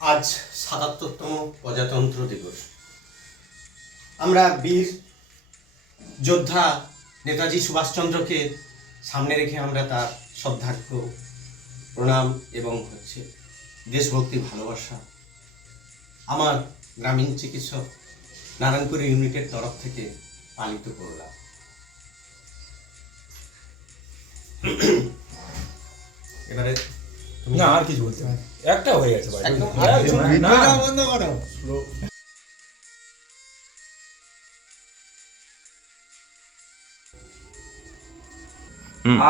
আজ ৭৭তম প্রজাতন্ত্র দিবস। আমরা বীর যোদ্ধা নেতাজি সুভাষচন্দ্রকে সামনে রেখে আমরা তার শ্রদ্ধার্ঘ্য প্রণাম এবং দেশভক্তি ভালোবাসা আমার গ্রামীণ চিকিৎসক নারায়ণপুর ইউনিটের তরফ থেকে পালিত করলাম। এবারে না আর কিছু বলতে হবে, একটা হয়ে গেছে ভাই। একদম বন্ধ করো।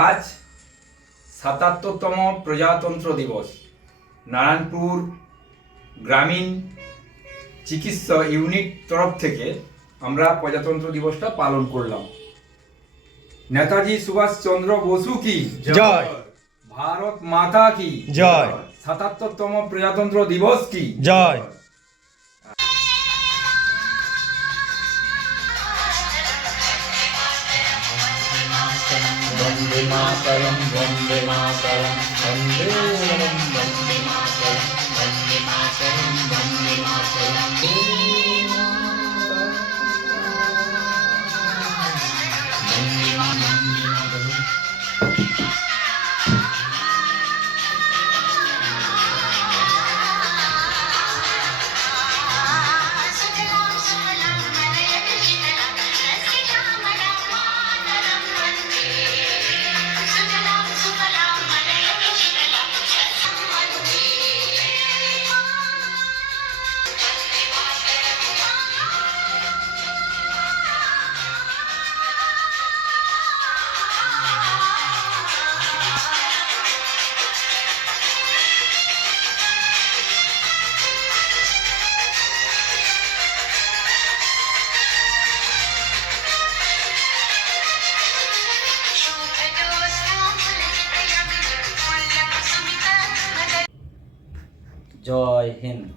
আজ ৭৭তম প্রজাতন্ত্র দিবস। নারায়ণপুর গ্রামীণ চিকিৎসা ইউনিট তরফ থেকে আমরা প্রজাতন্ত্র দিবসটা পালন করলাম। নেতাজি সুভাষচন্দ্র বসু কি জয়। ভারত মাতা কি জয়। ৭৭তম প্রজাতন্ত্র দিবস কি জয়। বন্দে মাতরম বন্দে মাতরম বন্দে বন্দে মাতরম বন্দে মাতরম বন্দে মাতরম জয় হিন্দ।